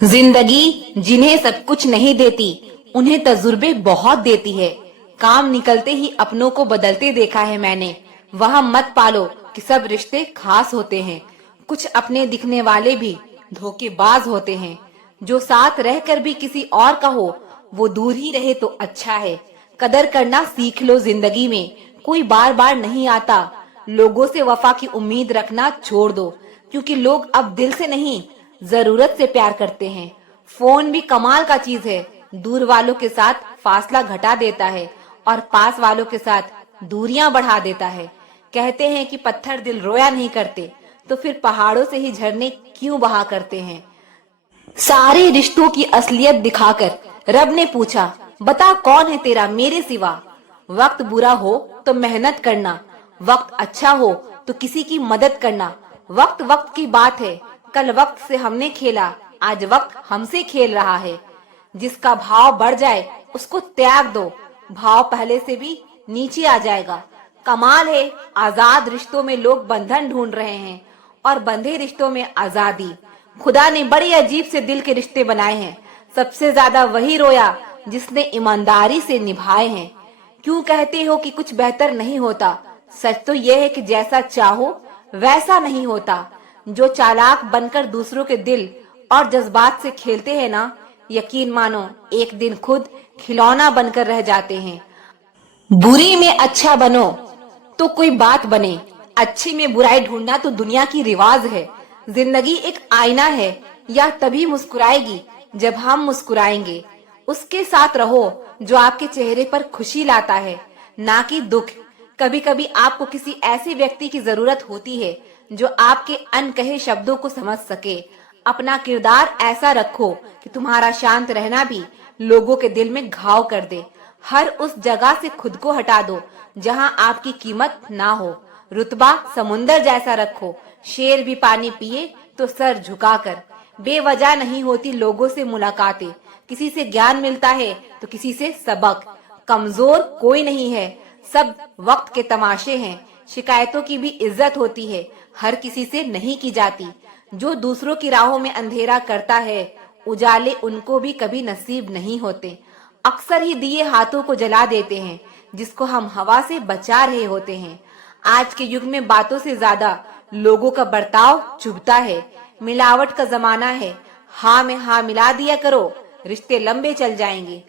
जिंदगी जिन्हें सब कुछ नहीं देती, उन्हें तजुर्बे बहुत देती है। काम निकलते ही अपनों को बदलते देखा है मैंने। वह मत पालो कि सब रिश्ते खास होते हैं। कुछ अपने दिखने वाले भी धोखेबाज होते हैं। जो साथ रहकर भी किसी और का हो, वो दूर ही रहे तो अच्छा है। कदर करना सीख लो जिंदगी में, कोई बार बार नहीं आता। लोगों से वफा की उम्मीद रखना छोड़ दो, क्योंकि लोग अब दिल से नहीं, जरूरत से प्यार करते हैं। फोन भी कमाल का चीज है, दूर वालों के साथ फासला घटा देता है और पास वालों के साथ दूरियां बढ़ा देता है। कहते हैं कि पत्थर दिल रोया नहीं करते, तो फिर पहाड़ों से ही झरने क्यों बहा करते हैं। सारे रिश्तों की असलियत दिखाकर रब ने पूछा, बता कौन है तेरा मेरे सिवा। वक्त बुरा हो तो मेहनत करना, वक्त अच्छा हो तो किसी की मदद करना। वक्त वक्त की बात है, कल वक्त से हमने खेला, आज वक्त हमसे खेल रहा है। जिसका भाव बढ़ जाए उसको त्याग दो, भाव पहले से भी नीचे आ जाएगा। कमाल है, आजाद रिश्तों में लोग बंधन ढूंढ रहे हैं और बंधे रिश्तों में आजादी। खुदा ने बड़ी अजीब से दिल के रिश्ते बनाए हैं। सबसे ज्यादा वही रोया जिसने ईमानदारी से निभाए हैं। क्यों कहते हो कि कुछ बेहतर नहीं होता? सच तो यह है कि जैसा चाहो वैसा नहीं होता। जो चालाक बनकर दूसरों के दिल और जज्बात से खेलते हैं ना, यकीन मानो एक दिन खुद खिलौना बनकर रह जाते हैं। बुरी में अच्छा बनो तो कोई बात बने, अच्छी में बुराई ढूंढना तो दुनिया की रिवाज है। जिंदगी एक आईना है, यह तभी मुस्कुराएगी जब हम मुस्कुराएंगे। उसके साथ रहो जो आपके चेहरे पर खुशी लाता है, ना कि दुख। कभी कभी आपको किसी ऐसे व्यक्ति की जरूरत होती है जो आपके अनकहे शब्दों को समझ सके। अपना किरदार ऐसा रखो कि तुम्हारा शांत रहना भी लोगों के दिल में घाव कर दे। हर उस जगह से खुद को हटा दो जहां आपकी कीमत ना हो। रुतबा समुंदर जैसा रखो, शेर भी पानी पिए तो सर झुकाकर। बेवजह नहीं होती लोगों से मुलाकातें, किसी से ज्ञान मिलता है तो किसी से सबक। कमजोर कोई नहीं है, सब वक्त के तमाशे हैं। शिकायतों की भी इज्जत होती है, हर किसी से नहीं की जाती। जो दूसरों की राहों में अंधेरा करता है, उजाले उनको भी कभी नसीब नहीं होते। अक्सर ही दिए हाथों को जला देते हैं जिसको हम हवा से बचा रहे होते हैं। आज के युग में बातों से ज्यादा लोगों का बर्ताव चुभता है। मिलावट का जमाना है, हाँ में हाँ मिला दिया करो, रिश्ते लंबे चल जाएंगे।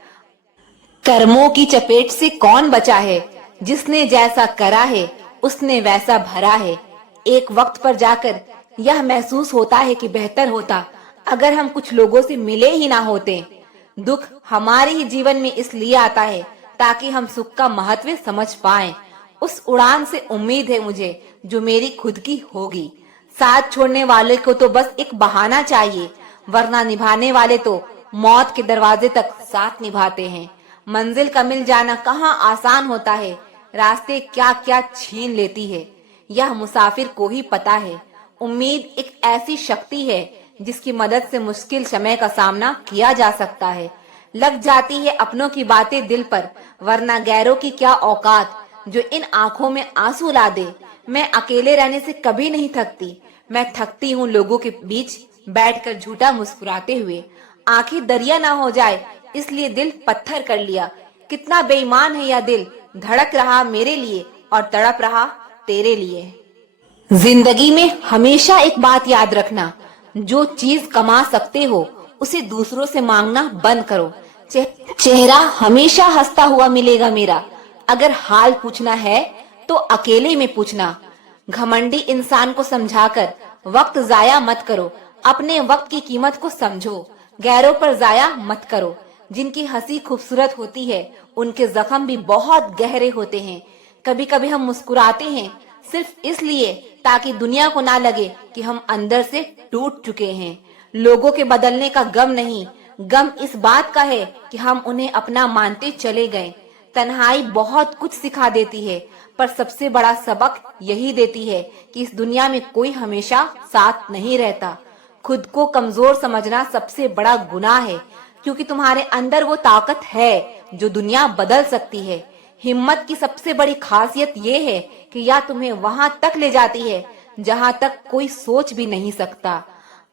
कर्मों की चपेट से कौन बचा है? जिसने जैसा करा है उसने वैसा भरा है। एक वक्त पर जाकर यह महसूस होता है कि बेहतर होता अगर हम कुछ लोगों से मिले ही ना होते। दुख हमारे ही जीवन में इसलिए आता है ताकि हम सुख का महत्व समझ पाएं। उस उड़ान से उम्मीद है मुझे जो मेरी खुद की होगी। साथ छोड़ने वाले को तो बस एक बहाना चाहिए, वरना निभाने वाले तो मौत के दरवाजे तक साथ निभाते हैं। मंजिल का मिल जाना कहाँ आसान होता है, रास्ते क्या क्या छीन लेती है, यह मुसाफिर को ही पता है। उम्मीद एक ऐसी शक्ति है जिसकी मदद से मुश्किल समय का सामना किया जा सकता है। लग जाती है अपनों की बातें दिल पर, वरना गैरों की क्या औकात जो इन आंखों में आंसू ला दे। मैं अकेले रहने से कभी नहीं थकती, मैं थकती हूँ लोगों के बीच बैठकर झूठा मुस्कुराते हुए। आंखें दरिया ना हो जाए इसलिए दिल पत्थर कर लिया। कितना बेईमान है यह दिल, धड़क रहा मेरे लिए और तड़प रहा तेरे लिए। जिंदगी में हमेशा एक बात याद रखना, जो चीज कमा सकते हो उसे दूसरों से मांगना बंद करो। चेहरा हमेशा हंसता हुआ मिलेगा मेरा। अगर हाल पूछना है तो अकेले में पूछना। घमंडी इंसान को समझाकर वक्त जाया मत करो, अपने वक्त की कीमत को समझो। गैरों पर जाया मत करो। जिनकी हंसी खूबसूरत होती है उनके जख्म भी बहुत गहरे होते हैं। कभी कभी हम मुस्कुराते हैं सिर्फ इसलिए ताकि दुनिया को ना लगे कि हम अंदर से टूट चुके हैं। लोगों के बदलने का गम नहीं, गम इस बात का है कि हम उन्हें अपना मानते चले गए। तन्हाई बहुत कुछ सिखा देती है, पर सबसे बड़ा सबक यही देती है कि इस दुनिया में कोई हमेशा साथ नहीं रहता। खुद को कमजोर समझना सबसे बड़ा गुनाह है, क्योंकि तुम्हारे अंदर वो ताकत है जो दुनिया बदल सकती है। हिम्मत की सबसे बड़ी खासियत ये है कि यह तुम्हें वहां तक ले जाती है जहां तक कोई सोच भी नहीं सकता।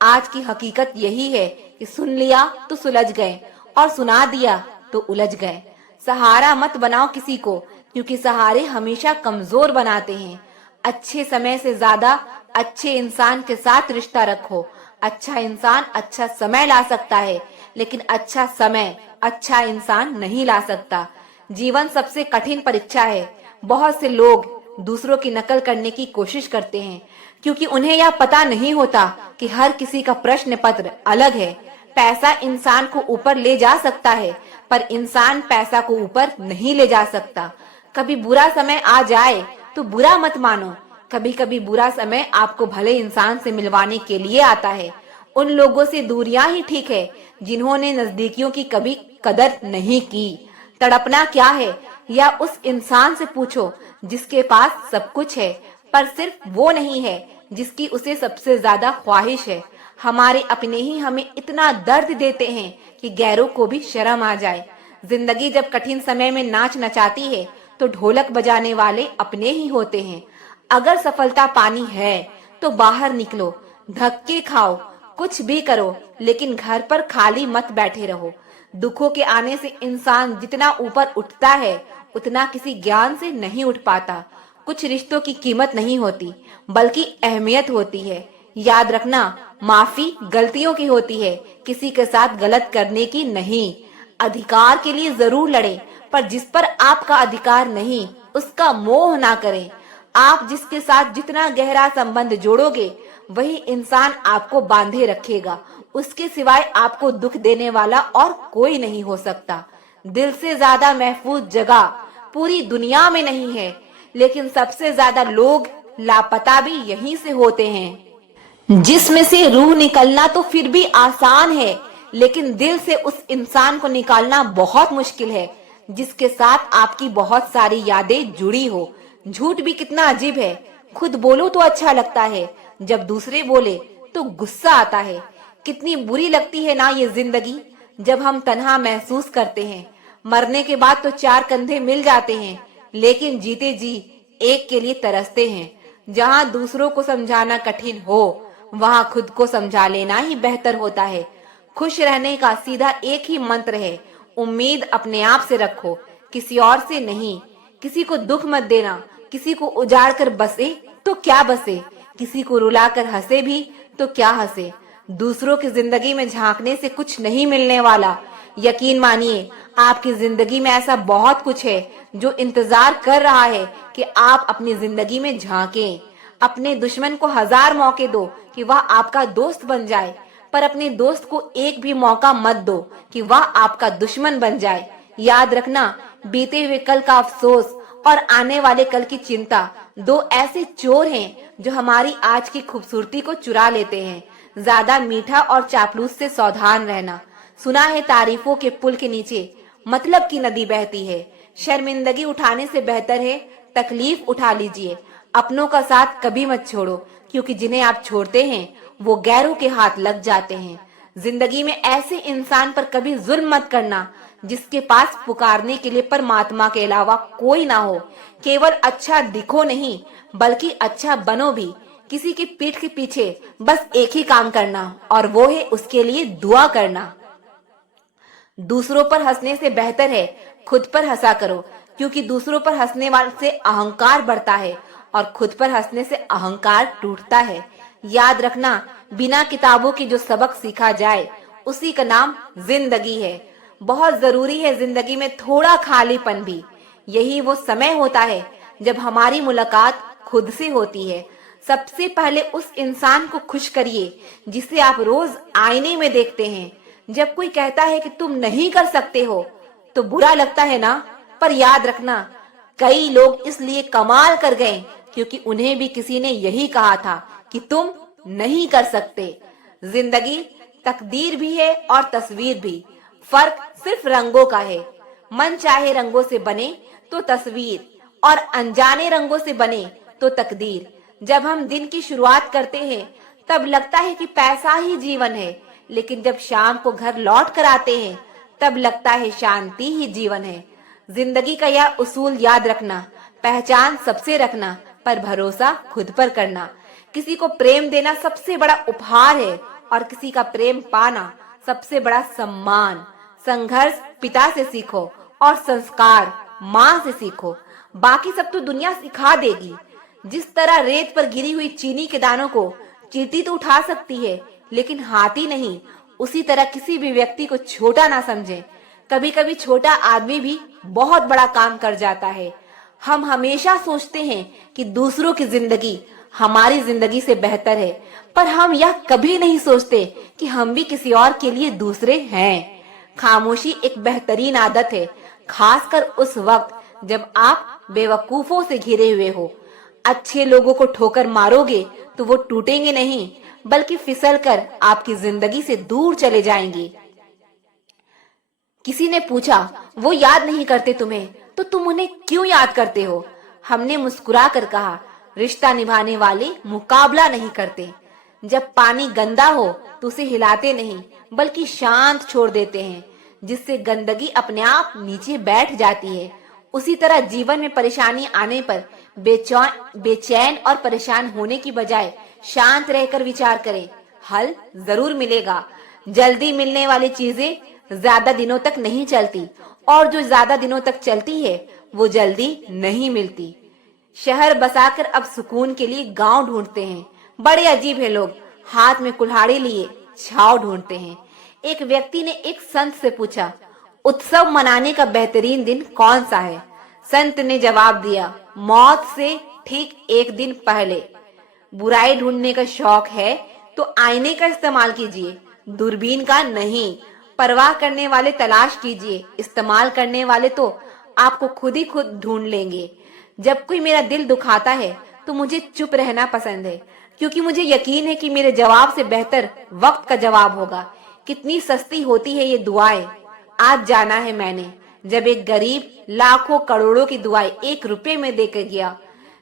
आज की हकीकत यही है कि सुन लिया तो सुलझ गए और सुना दिया तो उलझ गए। सहारा मत बनाओ किसी को, क्योंकि सहारे हमेशा कमजोर बनाते हैं। अच्छे समय से ज्यादा अच्छे इंसान के साथ रिश्ता रखो। अच्छा इंसान अच्छा समय ला सकता है, लेकिन अच्छा समय अच्छा इंसान नहीं ला सकता। जीवन सबसे कठिन परीक्षा है। बहुत से लोग दूसरों की नकल करने की कोशिश करते हैं, क्योंकि उन्हें यह पता नहीं होता कि हर किसी का प्रश्न पत्र अलग है। पैसा इंसान को ऊपर ले जा सकता है, पर इंसान पैसा को ऊपर नहीं ले जा सकता। कभी बुरा समय आ जाए तो बुरा मत मानो। कभी कभी बुरा समय आपको भले इंसान से मिलवाने के लिए आता है। उन लोगों से दूरियां ही ठीक है जिन्होंने नजदीकियों की कभी कदर नहीं की। तड़पना क्या है, या उस इंसान से पूछो जिसके पास सब कुछ है, पर सिर्फ वो नहीं है जिसकी उसे सबसे ज्यादा ख्वाहिश है। हमारे अपने ही हमें इतना दर्द देते हैं कि गैरों को भी शर्म आ जाए। जिंदगी जब कठिन समय में नाच नचाती है तो ढोलक बजाने वाले अपने ही होते हैं। अगर सफलता पानी है तो बाहर निकलो, धक्के खाओ, कुछ भी करो, लेकिन घर पर खाली मत बैठे रहो। दुखों के आने से इंसान जितना ऊपर उठता है उतना किसी ज्ञान से नहीं उठ पाता। कुछ रिश्तों की कीमत नहीं होती, बल्कि अहमियत होती है। याद रखना, माफी गलतियों की होती है, किसी के साथ गलत करने की नहीं। अधिकार के लिए जरूर लड़ें, पर जिस पर आपका अधिकार नहीं उसका मोह ना करें। आप जिसके साथ जितना गहरा संबंध जोड़ोगे वही इंसान आपको बांधे रखेगा। उसके सिवाय आपको दुख देने वाला और कोई नहीं हो सकता। दिल से ज्यादा महफूज जगह पूरी दुनिया में नहीं है, लेकिन सबसे ज्यादा लोग लापता भी यहीं से होते हैं। जिसमें से रूह निकलना तो फिर भी आसान है, लेकिन दिल से उस इंसान को निकालना बहुत मुश्किल है जिसके साथ आपकी बहुत सारी यादें जुड़ी हो। झूठ भी कितना अजीब है। खुद बोलो तो अच्छा लगता है, जब दूसरे बोले तो गुस्सा आता है। कितनी बुरी लगती है ना ये जिंदगी, जब हम तन्हा महसूस करते हैं। मरने के बाद तो चार कंधे मिल जाते हैं, लेकिन जीते जी एक के लिए तरसते हैं। जहाँ दूसरों को समझाना कठिन हो, वहाँ खुद को समझा लेना ही बेहतर होता है। खुश रहने का सीधा एक ही मंत्र है, उम्मीद अपने आप से रखो, किसी और से नहीं। किसी को दुख मत देना। किसी को उजाड़ कर बसे तो क्या बसे, किसी को रुलाकर हंसे भी तो क्या हंसे। दूसरों की जिंदगी में झांकने से कुछ नहीं मिलने वाला। यकीन मानिए, आपकी जिंदगी में ऐसा बहुत कुछ है जो इंतजार कर रहा है कि आप अपनी जिंदगी में झांकें। अपने दुश्मन को 1000 मौके दो कि वह आपका दोस्त बन जाए, पर अपने दोस्त को एक भी मौका मत दो कि वह आपका दुश्मन बन जाए। याद रखना, बीते हुए कल का अफसोस और आने वाले कल की चिंता दो ऐसे चोर हैं जो हमारी आज की खूबसूरती को चुरा लेते हैं। ज्यादा मीठा और चापलूस से सावधान रहना। सुना है तारीफों के पुल के नीचे मतलब की नदी बहती है। शर्मिंदगी उठाने से बेहतर है तकलीफ उठा लीजिए। अपनों का साथ कभी मत छोड़ो, क्योंकि जिन्हें आप छोड़ते हैं वो गैरों के हाथ लग जाते हैं। जिंदगी में ऐसे इंसान पर कभी जुल्म मत करना जिसके पास पुकारने के लिए परमात्मा के अलावा कोई ना हो। केवल अच्छा दिखो नहीं, बल्कि अच्छा बनो भी। किसी की पीठ के पीछे बस एक ही काम करना, और वो है उसके लिए दुआ करना। दूसरों पर हंसने से बेहतर है खुद पर हंसा करो, क्योंकि दूसरों पर हंसने वाले से अहंकार बढ़ता है और खुद पर हंसने से अहंकार टूटता है। याद रखना, बिना किताबों की जो सबक सीखा जाए उसी का नाम जिंदगी है। बहुत जरूरी है जिंदगी में थोड़ा खालीपन भी। यही वो समय होता है जब हमारी मुलाकात खुद से होती है। सबसे पहले उस इंसान को खुश करिए जिसे आप रोज आईने में देखते हैं। जब कोई कहता है कि तुम नहीं कर सकते हो तो बुरा लगता है ना, पर याद रखना, कई लोग इसलिए कमाल कर गए क्योंकि उन्हें भी किसी ने यही कहा था कि तुम नहीं कर सकते। जिंदगी तकदीर भी है और तस्वीर भी, फर्क सिर्फ रंगों का है। मन चाहे रंगों से बने तो तस्वीर, और अनजाने रंगों से बने तो तकदीर। जब हम दिन की शुरुआत करते हैं तब लगता है कि पैसा ही जीवन है, लेकिन जब शाम को घर लौट कर आते हैं तब लगता है शांति ही जीवन है। जिंदगी का यह उसूल याद रखना, पहचान सबसे रखना, पर भरोसा खुद पर करना। किसी को प्रेम देना सबसे बड़ा उपहार है और किसी का प्रेम पाना सबसे बड़ा सम्मान। संघर्ष पिता से सीखो और संस्कार माँ से सीखो। बाकी सब तो दुनिया सिखा देगी। जिस तरह रेत पर गिरी हुई चीनी के दानों को चींटी तो उठा सकती है, लेकिन हाथी नहीं, उसी तरह किसी भी व्यक्ति को छोटा ना समझें। कभी कभी छोटा आदमी भी बहुत बड़ा काम कर जाता है। हम हमेशा सोचते हैं कि दूसरों की जिंदगी हमारी जिंदगी से बेहतर है, पर हम यह कभी नहीं सोचते कि हम भी किसी और के लिए दूसरे हैं। खामोशी एक बेहतरीन आदत है, खासकर उस वक्त जब आप बेवकूफों से घिरे हुए हो। अच्छे लोगों को ठोकर मारोगे तो वो टूटेंगे नहीं, बल्कि फिसलकर आपकी जिंदगी से दूर चले जाएंगे। किसी ने पूछा, वो याद नहीं करते तुम्हें, तो तुम उन्हें क्यों याद करते हो? हमने मुस्कुरा कर कहा, रिश्ता निभाने वाले मुकाबला नहीं करते। जब पानी गंदा हो तो उसे हिलाते नहीं, बल्कि शांत छोड़ देते हैं, जिससे गंदगी अपने आप नीचे बैठ जाती है। उसी तरह जीवन में परेशानी आने पर बेचैन और परेशान होने की बजाय शांत रहकर विचार करें, हल जरूर मिलेगा। जल्दी मिलने वाली चीजें ज्यादा दिनों तक नहीं चलती, और जो ज्यादा दिनों तक चलती है वो जल्दी नहीं मिलती। शहर बसाकर अब सुकून के लिए गांव ढूंढते हैं। बड़े अजीब है लोग, हाथ में कुल्हाड़ी लिए छाव ढूंढते हैं। एक व्यक्ति ने एक संत से पूछा, उत्सव मनाने का बेहतरीन दिन कौन सा है? संत ने जवाब दिया, मौत से ठीक एक दिन पहले। बुराई ढूंढने का शौक है तो आईने का इस्तेमाल कीजिए, दूरबीन का नहीं। परवाह करने वाले तलाश कीजिए, इस्तेमाल करने वाले तो आपको खुद ही खुद ढूंढ लेंगे। जब कोई मेरा दिल दुखाता है तो मुझे चुप रहना पसंद है, क्योंकि मुझे यकीन है कि मेरे जवाब से बेहतर वक्त का जवाब होगा। कितनी सस्ती होती है ये दुआएं। आज जाना है मैंने, जब एक गरीब लाखों करोड़ों की दुआएं 1 रुपए में देकर गया।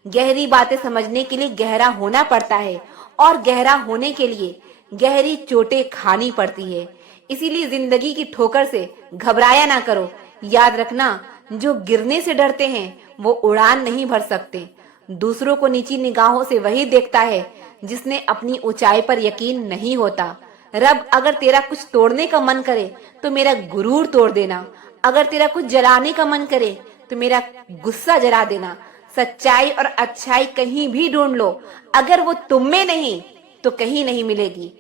गहरी बातें समझने के लिए गहरा होना पड़ता है, और गहरा होने के लिए गहरी चोटें खानी पड़ती है। इसीलिए जिंदगी की ठोकर से घबराया ना करो। याद रखना, जो गिरने से डरते हैं वो उड़ान नहीं भर सकते। दूसरों को नीची निगाहों से वही देखता है जिसने अपनी ऊंचाई पर यकीन नहीं होता। रब, अगर तेरा कुछ तोड़ने का मन करे तो मेरा गुरूर तोड़ देना। अगर तेरा कुछ जलाने का मन करे तो मेरा गुस्सा जला देना। सच्चाई और अच्छाई कहीं भी ढूंढ लो, अगर वो तुम में नहीं तो कहीं नहीं मिलेगी।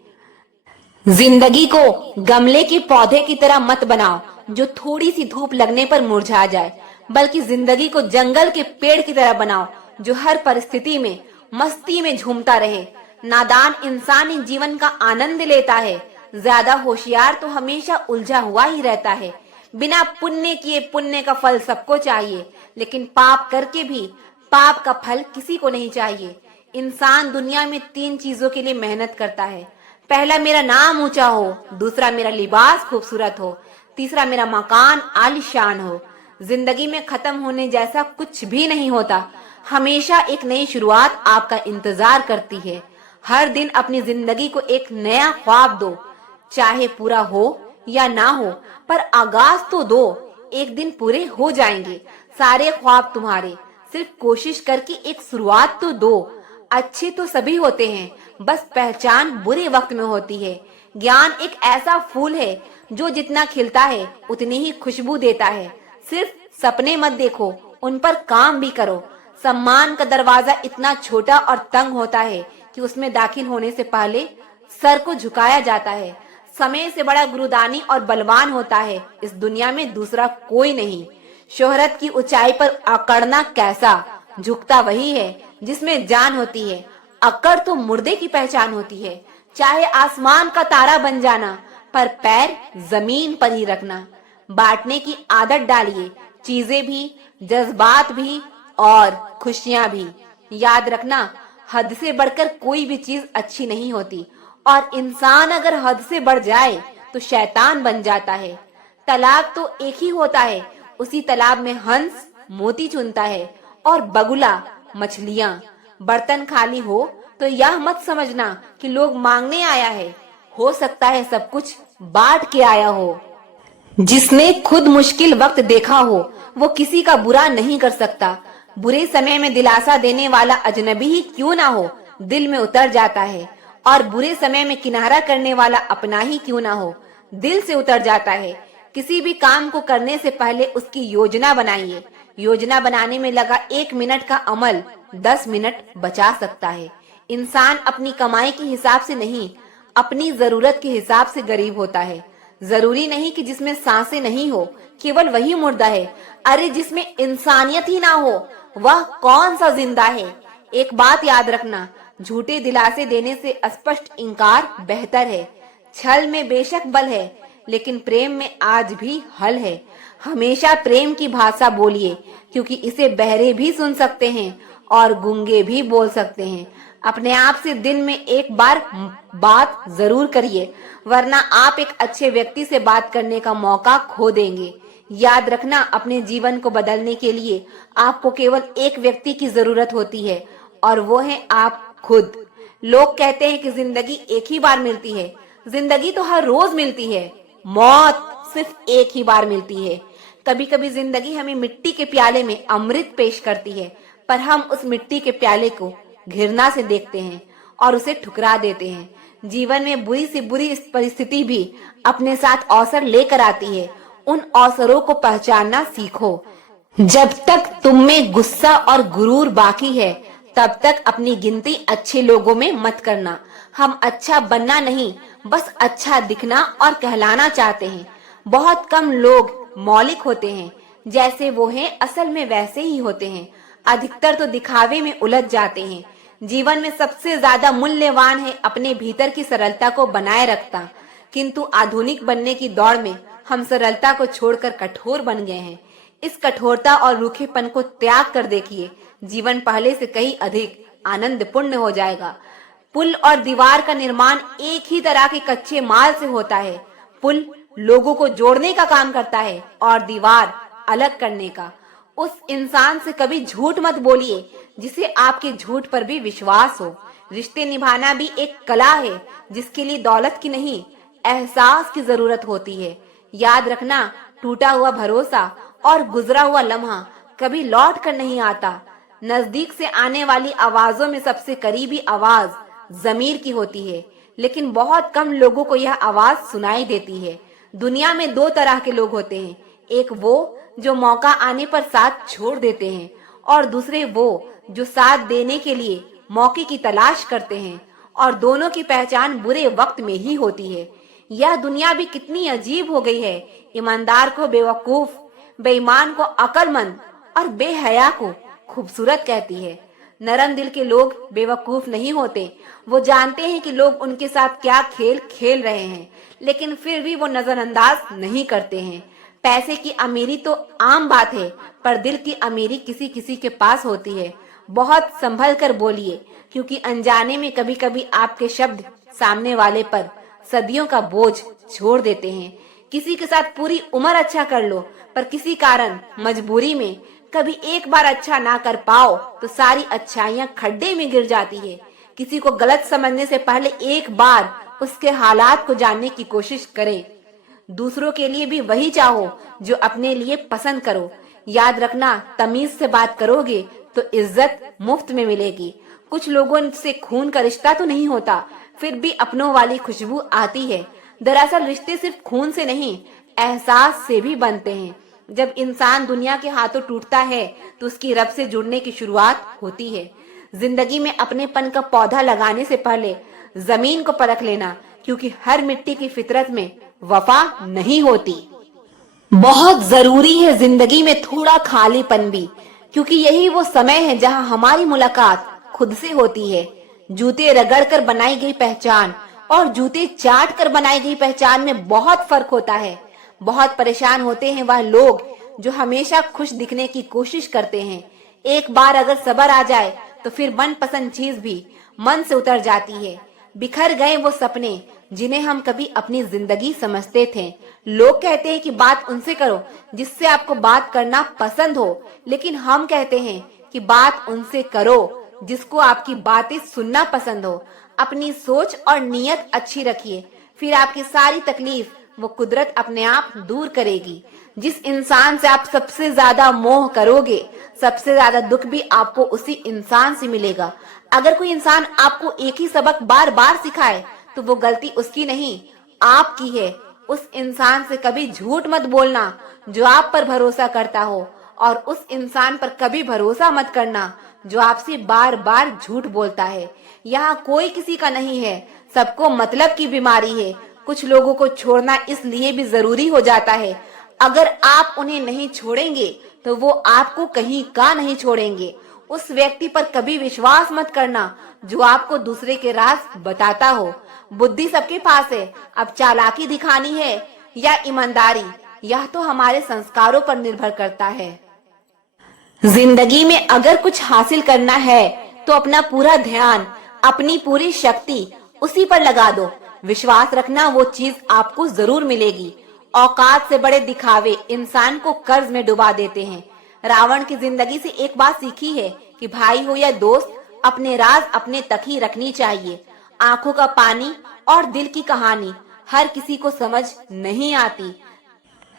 जिंदगी को गमले के पौधे की तरह मत बनाओ जो थोड़ी सी धूप लगने पर मुरझा जाए, बल्कि जिंदगी को जंगल के पेड़ की तरह बनाओ जो हर परिस्थिति में मस्ती में झूमता रहे। नादान इंसान ही जीवन का आनंद लेता है, ज्यादा होशियार तो हमेशा उलझा हुआ ही रहता है। बिना पुण्य किए पुण्य का फल सबको चाहिए, लेकिन पाप करके भी पाप का फल किसी को नहीं चाहिए। इंसान दुनिया में 3 चीजों के लिए मेहनत करता है। पहला, मेरा नाम ऊंचा हो। दूसरा, मेरा लिबास खूबसूरत हो। तीसरा, मेरा मकान आलीशान हो। जिंदगी में खत्म होने जैसा कुछ भी नहीं होता। हमेशा एक नई शुरुआत आपका इंतजार करती है। हर दिन अपनी जिंदगी को एक नया ख्वाब दो, चाहे पूरा हो या ना हो, पर आगाज तो दो। एक दिन पूरे हो जाएंगे सारे ख्वाब तुम्हारे। सिर्फ कोशिश करके एक शुरुआत तो दो। अच्छे तो सभी होते हैं, बस पहचान बुरे वक्त में होती है। ज्ञान एक ऐसा फूल है जो जितना खिलता है उतनी ही खुशबू देता है। सिर्फ सपने मत देखो, उन पर काम भी करो। सम्मान का दरवाजा इतना छोटा और तंग होता है कि उसमें दाखिल होने से पहले सर को झुकाया जाता है। समय से बड़ा गुरुदानी और बलवान होता है इस दुनिया में दूसरा कोई नहीं। शोहरत की ऊंचाई पर अकड़ना कैसा, झुकता वही है जिसमें जान होती है। अकड़ तो मुर्दे की पहचान होती है। चाहे आसमान का तारा बन जाना, पर पैर जमीन पर ही रखना। बांटने की आदत डालिए, चीजें भी, जज्बात भी और खुशियां भी। याद रखना, हद से बढ़कर कोई भी चीज अच्छी नहीं होती, और इंसान अगर हद से बढ़ जाए तो शैतान बन जाता है। तालाब तो एक ही होता है, उसी तालाब में हंस मोती चुनता है और बगुला मछलियां। बर्तन खाली हो तो यह मत समझना कि लोग मांगने आया है, हो सकता है सब कुछ बांट के आया हो। जिसने खुद मुश्किल वक्त देखा हो वो किसी का बुरा नहीं कर सकता। बुरे समय में दिलासा देने वाला अजनबी ही क्यों ना हो, दिल में उतर जाता है। और बुरे समय में किनारा करने वाला अपना ही क्यों ना हो, दिल से उतर जाता है। किसी भी काम को करने से पहले उसकी योजना बनाइए। योजना बनाने में लगा 1 मिनट का अमल 10 मिनट बचा सकता है। इंसान अपनी कमाई के हिसाब से नहीं, अपनी जरूरत के हिसाब से गरीब होता है। जरूरी नहीं कि जिसमें सांसें नहीं हो केवल वही मुर्दा है। अरे जिसमें इंसानियत ही ना हो वह कौन सा जिंदा है। एक बात याद रखना, झूठे दिलासे देने से स्पष्ट इनकार बेहतर है। छल में बेशक बल है, लेकिन प्रेम में आज भी हल है। हमेशा प्रेम की भाषा बोलिए, क्योंकि इसे बहरे भी सुन सकते हैं और गूंगे भी बोल सकते हैं। अपने आप से दिन में एक बार बात जरूर करिए, वरना आप एक अच्छे व्यक्ति से बात करने का मौका खो देंगे। याद रखना, अपने जीवन को बदलने के लिए आपको केवल एक व्यक्ति की जरूरत होती है, और वो है आप खुद। लोग कहते हैं कि जिंदगी एक ही बार मिलती है। जिंदगी तो हर रोज मिलती है, मौत सिर्फ एक ही बार मिलती है। कभी कभी जिंदगी हमें मिट्टी के प्याले में अमृत पेश करती है, पर हम उस मिट्टी के प्याले को घृणा से देखते हैं और उसे ठुकरा देते हैं। जीवन में बुरी से बुरी परिस्थिति भी अपने साथ अवसर लेकर आती है। उन अवसरों को पहचानना सीखो। जब तक तुम में गुस्सा और गुरूर बाकी है, तब तक अपनी गिनती अच्छे लोगों में मत करना। हम अच्छा बनना नहीं, बस अच्छा दिखना और कहलाना चाहते हैं। बहुत कम लोग मौलिक होते हैं, जैसे वो हैं असल में वैसे ही होते हैं। अधिकतर तो दिखावे में उलझ जाते हैं। जीवन में सबसे ज्यादा मूल्यवान है अपने भीतर की सरलता को बनाए रखता। किंतु आधुनिक बनने की दौड़ में हम सरलता को छोड़कर कठोर बन गए हैं। इस कठोरता और रूखेपन को त्याग कर देखिए, जीवन पहले से कहीं अधिक आनंदपूर्ण हो जाएगा। पुल और दीवार का निर्माण एक ही तरह के कच्चे माल से होता है। पुल लोगों को जोड़ने का काम करता है और दीवार अलग करने का। उस इंसान से कभी झूठ मत बोलिए जिसे आपके झूठ पर भी विश्वास हो। रिश्ते निभाना भी एक कला है, जिसके लिए दौलत की नहीं, एहसास की जरूरत होती है। याद रखना, टूटा हुआ भरोसा और गुजरा हुआ लम्हा कभी लौट कर नहीं आता। नजदीक से आने वाली आवाजों में सबसे करीबी आवाज जमीर की होती है, लेकिन बहुत कम लोगों को यह आवाज सुनाई देती है। दुनिया में 2 तरह के लोग होते हैं, एक वो जो मौका आने पर साथ छोड़ देते हैं, और दूसरे वो जो साथ देने के लिए मौके की तलाश करते हैं, और दोनों की पहचान बुरे वक्त में ही होती है। यह दुनिया भी कितनी अजीब हो गई है। ईमानदार को बेवकूफ, बेईमान को अक्लमंद और बेहया को खूबसूरत कहती है। नरम दिल के लोग बेवकूफ नहीं होते, वो जानते हैं कि लोग उनके साथ क्या खेल खेल रहे हैं, लेकिन फिर भी वो नजरअंदाज नहीं करते हैं। पैसे की अमीरी तो आम बात है, पर दिल की अमीरी किसी किसी के पास होती है। बहुत संभल कर बोलिए, क्योंकि अनजाने में कभी कभी आपके शब्द सामने वाले पर सदियों का बोझ छोड़ देते हैं। किसी के साथ पूरी उम्र अच्छा कर लो, पर किसी कारण मजबूरी में कभी एक बार अच्छा ना कर पाओ तो सारी अच्छाइयां खड्डे में गिर जाती है। किसी को गलत समझने से पहले एक बार उसके हालात को जानने की कोशिश करें। दूसरों के लिए भी वही चाहो जो अपने लिए पसंद करो। याद रखना, तमीज से बात करोगे तो इज्जत मुफ्त में मिलेगी। कुछ लोगों से खून का रिश्ता तो नहीं होता, फिर भी अपनों वाली खुशबू आती है। दरअसल रिश्ते सिर्फ खून से नहीं, एहसास से भी बनते हैं। जब इंसान दुनिया के हाथों टूटता है तो उसकी रब से जुड़ने की शुरुआत होती है। जिंदगी में अपनेपन का पौधा लगाने से पहले जमीन को परख लेना, क्योंकि हर मिट्टी की फितरत में वफा नहीं होती। बहुत जरूरी है जिंदगी में थोड़ा खालीपन भी, क्योंकि यही वो समय है जहां हमारी मुलाकात खुद से होती है। जूते रगड़ कर बनाई गई पहचान और जूते चाट कर बनाई गई पहचान में बहुत फर्क होता है। बहुत परेशान होते हैं वह लोग जो हमेशा खुश दिखने की कोशिश करते हैं। एक बार अगर सब्र आ जाए तो फिर मनपसंद चीज भी मन से उतर जाती है। बिखर गए वो सपने जिन्हें हम कभी अपनी जिंदगी समझते थे। लोग कहते हैं कि बात उनसे करो जिससे आपको बात करना पसंद हो, लेकिन हम कहते हैं कि बात उनसे करो जिसको आपकी बातें सुनना पसंद हो। अपनी सोच और नीयत अच्छी रखिए, फिर आपकी सारी तकलीफ वो कुदरत अपने आप दूर करेगी। जिस इंसान से आप सबसे ज्यादा मोह करोगे, सबसे ज्यादा दुख भी आपको उसी इंसान से मिलेगा। अगर कोई इंसान आपको एक ही सबक बार बार सिखाए तो वो गलती उसकी नहीं, आपकी है। उस इंसान से कभी झूठ मत बोलना जो आप पर भरोसा करता हो, और उस इंसान पर कभी भरोसा मत करना जो आपसे बार बार झूठ बोलता है। यहाँ कोई किसी का नहीं है, सबको मतलब की बीमारी है। कुछ लोगों को छोड़ना इसलिए भी जरूरी हो जाता है, अगर आप उन्हें नहीं छोड़ेंगे तो वो आपको कहीं का नहीं छोड़ेंगे। उस व्यक्ति पर कभी विश्वास मत करना जो आपको दूसरे के राज बताता हो। बुद्धि सबके पास है, अब चालाकी दिखानी है या ईमानदारी, यह तो हमारे संस्कारों पर निर्भर करता है। जिंदगी में अगर कुछ हासिल करना है तो अपना पूरा ध्यान, अपनी पूरी शक्ति उसी पर लगा दो। विश्वास रखना, वो चीज आपको जरूर मिलेगी। औकात से बड़े दिखावे इंसान को कर्ज में डुबा देते हैं। रावण की जिंदगी से एक बात सीखी है कि भाई हो या दोस्त, अपने राज अपने तक ही रखनी चाहिए। आंखों का पानी और दिल की कहानी हर किसी को समझ नहीं आती।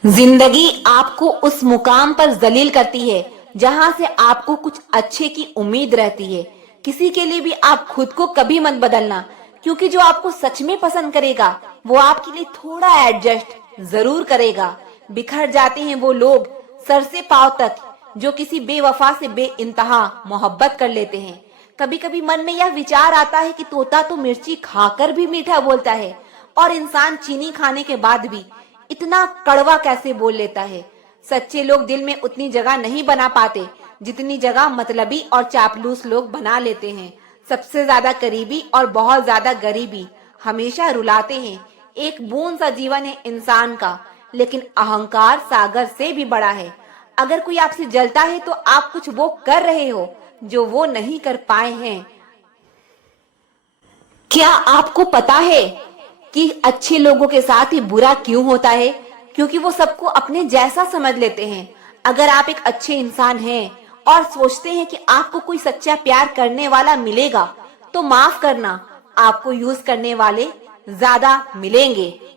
जिंदगी आपको उस मुकाम पर जलील करती है जहां से आपको कुछ अच्छे की उम्मीद रहती है। किसी के लिए भी आप खुद को कभी मत बदलना, क्योंकि जो आपको सच में पसंद करेगा वो आपके लिए थोड़ा एडजस्ट जरूर करेगा। बिखर जाते हैं वो लोग सर से पांव तक जो किसी बेवफा से बेइंतहा मोहब्बत कर लेते हैं। कभी कभी मन में यह विचार आता है कि तोता तो मिर्ची खाकर भी मीठा बोलता है, और इंसान चीनी खाने के बाद भी इतना कड़वा कैसे बोल लेता है। सच्चे लोग दिल में उतनी जगह नहीं बना पाते जितनी जगह मतलबी और चापलूस लोग बना लेते हैं। सबसे ज्यादा करीबी और बहुत ज्यादा गरीबी हमेशा रुलाते हैं। एक बूंद सा जीवन है इंसान का, लेकिन अहंकार सागर से भी बड़ा है। अगर कोई आपसे जलता है तो आप कुछ वो कर रहे हो जो वो नहीं कर पाए हैं। क्या आपको पता है कि अच्छे लोगों के साथ ही बुरा क्यों होता है? क्योंकि वो सबको अपने जैसा समझ लेते हैं। अगर आप एक अच्छे इंसान हैं और सोचते हैं कि आपको कोई सच्चा प्यार करने वाला मिलेगा, तो माफ करना, आपको यूज करने वाले ज्यादा मिलेंगे।